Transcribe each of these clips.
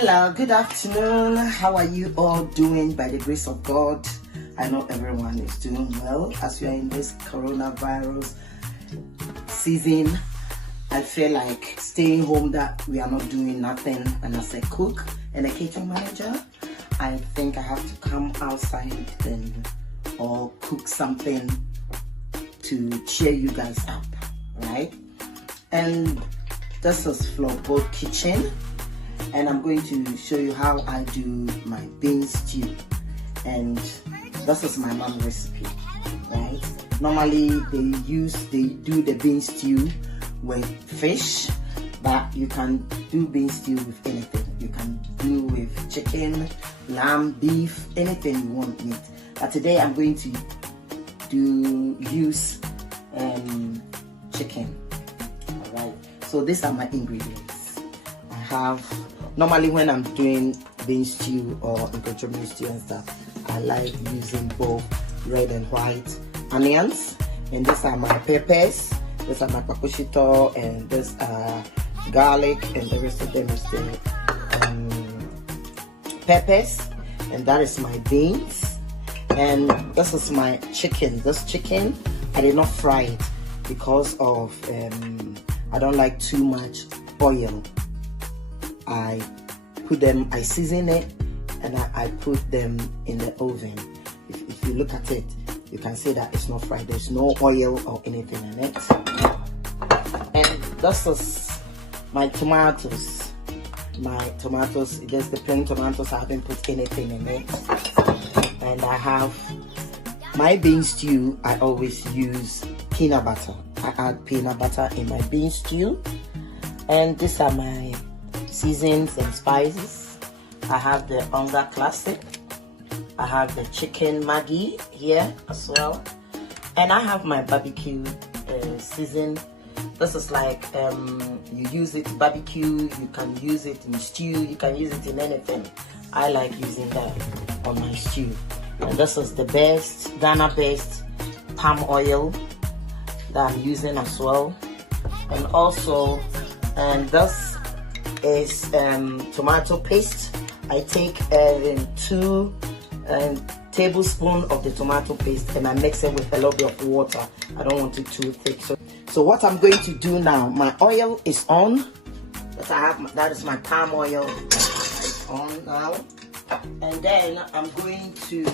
Hello, good afternoon. How are you all doing by the grace of God? I know everyone is doing well as we are in this coronavirus season. I feel like staying home, that we are not doing nothing, and as a cook and a kitchen manager, I think I have to come outside and or cook something to cheer you guys up, right? And this is Floorboard Kitchen, and I'm going to show you how I do my bean stew. And this is my mom's recipe, right? Normally they do the bean stew with fish, but you can do bean stew with anything. You can do with chicken, lamb, beef, anything you want meat. But today I'm going to use chicken. All right. So these are my ingredients. I have, normally when I'm doing bean stew or incontrovertible stew and stuff, I like using both red and white onions. And these are my peppers. These are my pakushito, and this garlic, and the rest of them is the peppers. And that is my beans. And this is my chicken. This chicken, I did not fry it because of I don't like too much oil. I season it, and I put them in the oven. If you look at it, you can see that it's not fried. There's no oil or anything in it. And this is my tomatoes. My tomatoes, just the plain tomatoes. I haven't put anything in it. And I have my bean stew. I always use peanut butter. I add peanut butter in my bean stew. And these are my seasonings and spices. I have the Onga Classic. I have the chicken Maggi here as well. And I have my barbecue season. This is like, you use it barbecue, you can use it in stew, you can use it in anything. I like using that on my stew. And this is the best, Ghana best palm oil that I'm using as well. And also, and this is tomato paste. I take 2 tablespoons of the tomato paste, and I mix it with a little bit of water. I don't want it too thick. So what I'm going to do now, my oil is on. That is my palm oil. It's on now. And then I'm going to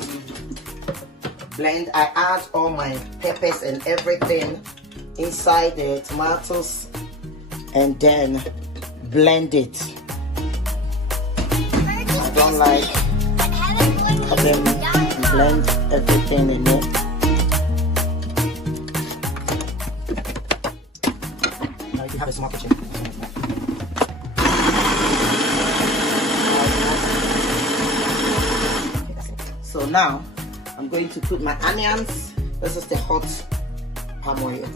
blend. I add all my peppers and everything inside the tomatoes, and then blend it. I don't like them blend everything in it. Now you have a small kitchen. So now I'm going to put my onions. This is the hot palm oil.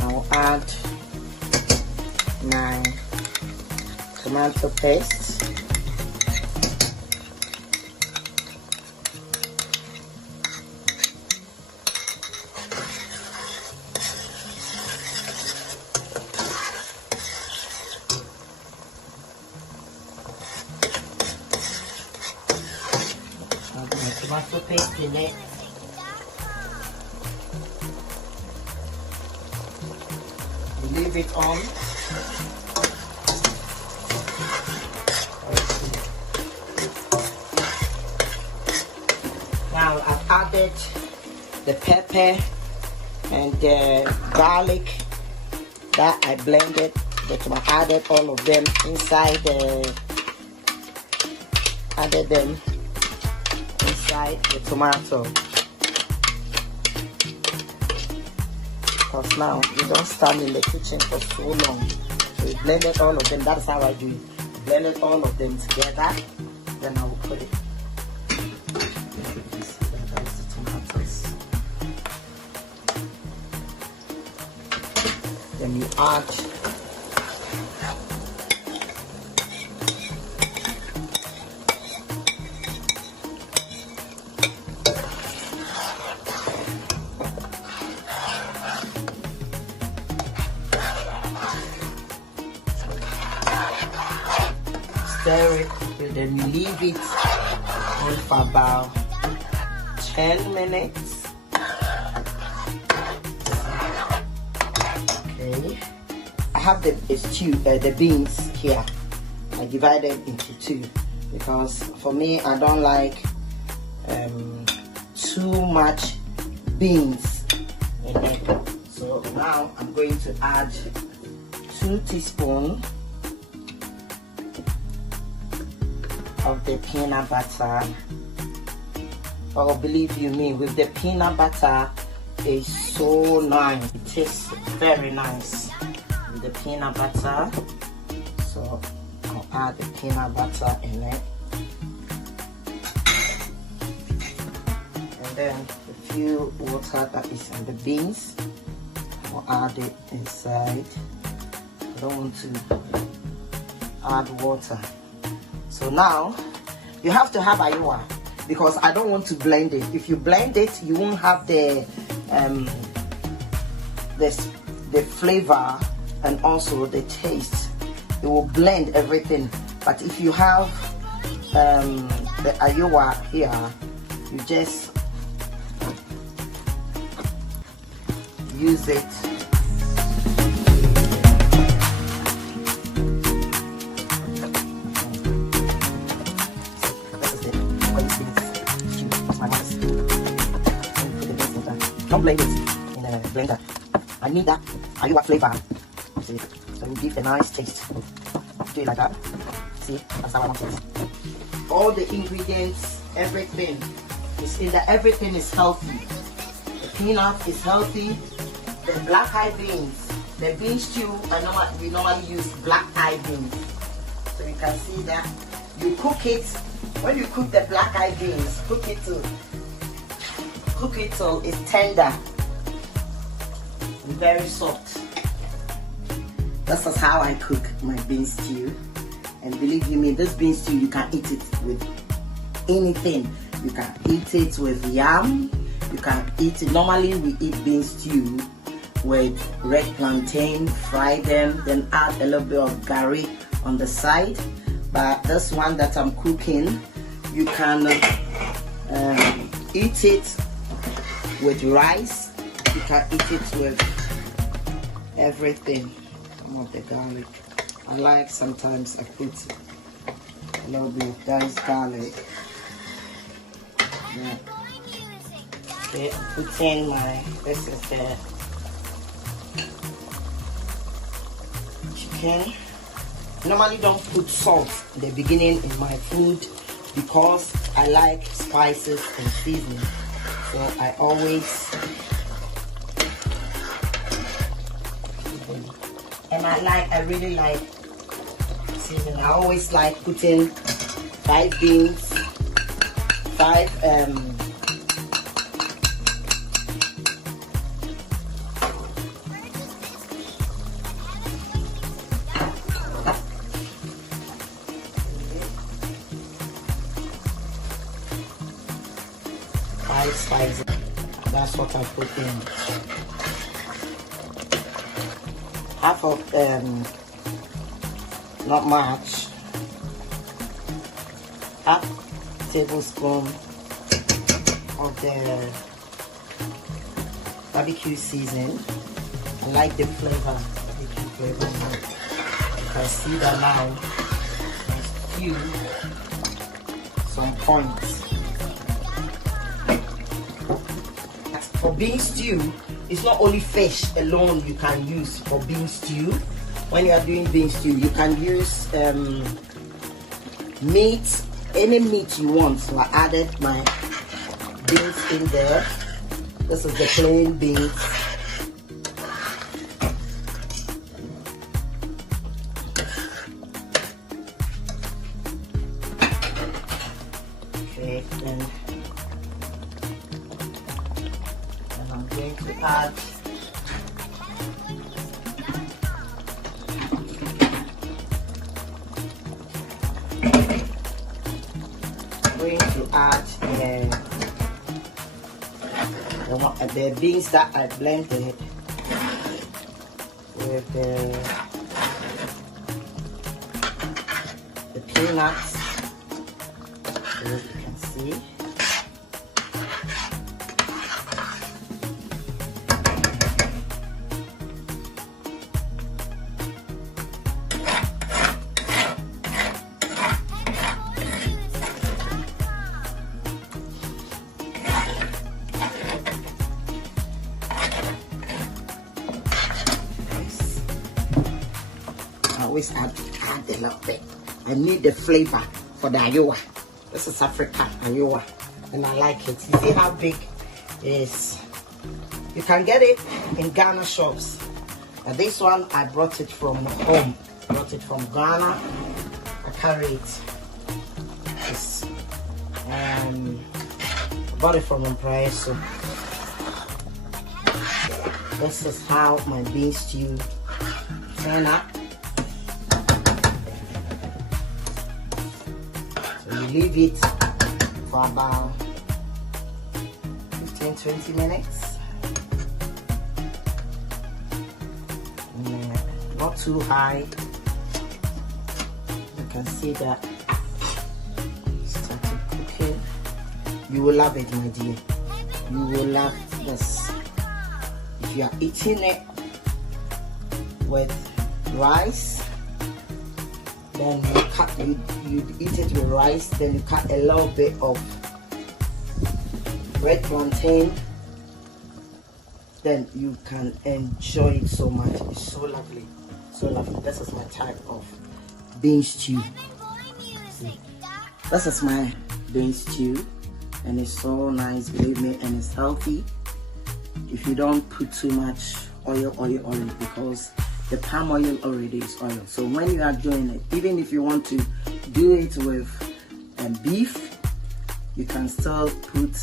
I'll add my tomato paste. Add my tomato paste in it. Leave it on. Now I've added the pepper and the garlic that I blended. I added all of them inside the tomato. Because now you don't stand in the kitchen for so long. So you blended all of them. That's how I do it. Blended all of them together. Then I will put it. That's the tomatoes. Then you add stir it, and then you leave it on for about 10 minutes. Okay, I have the beans here. I divided into two because for me I don't like too much beans in it. So now I'm going to add 2 teaspoons of the peanut butter. Oh, believe you me, with the peanut butter, it's so nice. It tastes very nice with the peanut butter. So I'll add the peanut butter in it. And then the few water that is in the beans, I'll add it inside. I don't want to add water. So now you have to have ayowa because I don't want to blend it. If you blend it, you won't have the flavor and also the taste. It will blend everything. But if you have the ayowa here, you just use it. Don't blend it in a blender. I need that ayowa flavor. See, so we give a nice taste. Do it like that. See, that's how I want it. All the ingredients, everything is in there. Everything is healthy. The peanut is healthy. The black eyed beans, the bean stew, we normally use black eyed beans. So you can see that you cook it. When you cook the black eyed beans, cook it till it's tender and very soft. This is how I cook my bean stew. And believe you me, this bean stew, you can eat it with anything. You can eat it with yam. You can eat it. Normally we eat bean stew with red plantain, fry them, then add a little bit of curry on the side. But this one that I'm cooking, you can eat it with rice. You can eat it with everything. Some of the garlic. I like sometimes I put a little bit of diced garlic. Yeah. Okay, I'm putting this is the chicken. Normally don't put salt in the beginning in my food because I like spices and seasoning. So I always, and I really like seasoning. I always like putting 5 beans, 5 spices. That's what I put in. Half of not much. Half tablespoon of the barbecue season. I like the flavor, barbecue flavor. You can see that now. Few some points. For bean stew, it's not only fish alone you can use for bean stew. When you are doing bean stew, you can use meat, any meat you want. So I added my beans in there. This is the plain beans. Okay, and I'm going to add the beans that I blended with the peanuts. As you can see. I always add a little bit. I need the flavor for the ayowa. This is African ayowa, and I like it. You see how big it is? You can get it in Ghana shops. But this one I brought it from home. Brought it from Ghana. I carry it. This, bought it from Empress. This is how my bean stew turn up. So you leave it for about 15-20 minutes. Not too high. You can see that started cooking. You will love it, my dear. You will love this. If you are eating it with rice, then you eat it with rice, then you cut a little bit of red plantain, then you can enjoy it so much. It's so lovely, so lovely. This is my type of bean stew. See, this is my bean stew, and it's so nice, believe me, and it's healthy. If you don't put too much oil, because the palm oil already is oil. So when you are doing it, even if you want to do it with beef, you can still put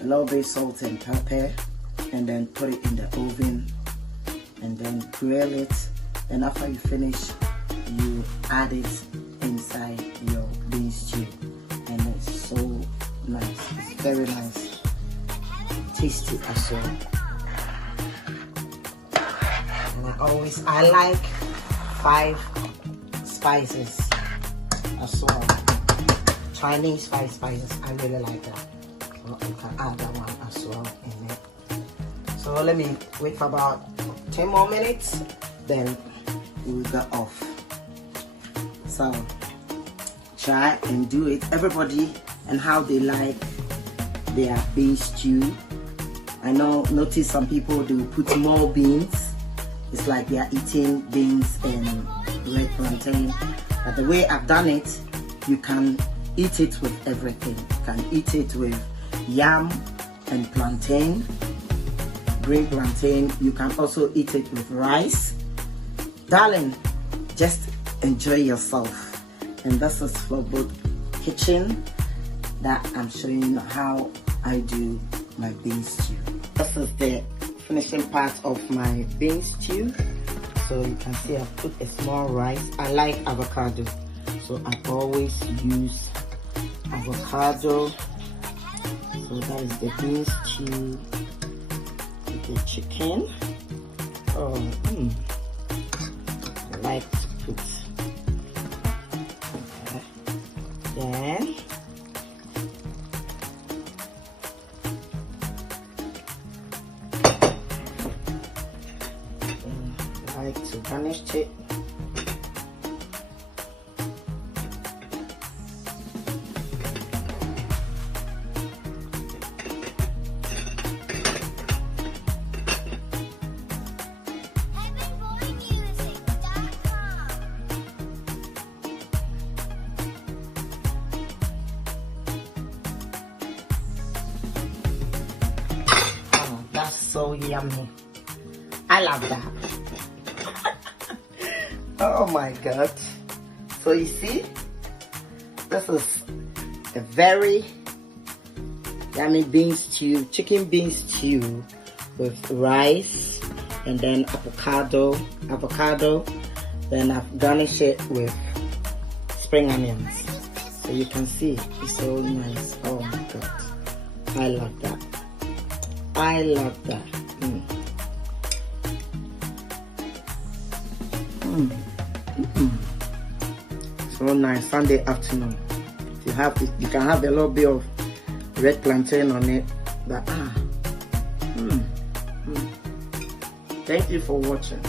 a little bit salt and pepper, and then put it in the oven, and then grill it. And after you finish, you add it inside your bean stew, and it's so nice. It's very nice, tasty as well. And I like 5 spices as well. Chinese 5 spices, I really like that. So you can add that one as well in it. So let me wait for about 10 more minutes, then we will go off. So try and do it. Everybody and how they like their bean stew. I notice some people, they will put more beans. It's like they are eating beans and red plantain. But the way I've done it, you can eat it with everything. You can eat it with yam and plantain, green plantain. You can also eat it with rice. Darling, just enjoy yourself. And this is for both kitchen that I'm showing you how I do my bean stew. This is the finishing part of my bean stew. So you can see I put a small rice. I like avocado, so I always use avocado. So that is the bean stew with the chicken. I like to put then to garnish it. Oh, that's so yummy. I love that. Oh my God. So you see, this is a very yummy bean stew, chicken bean stew with rice and then avocado. Then I've garnished it with spring onions. So you can see it's so nice. Oh my God. I love that. I love that. So nice Sunday afternoon. If you have it, you can have a little bit of red plantain on it. But Thank you for watching.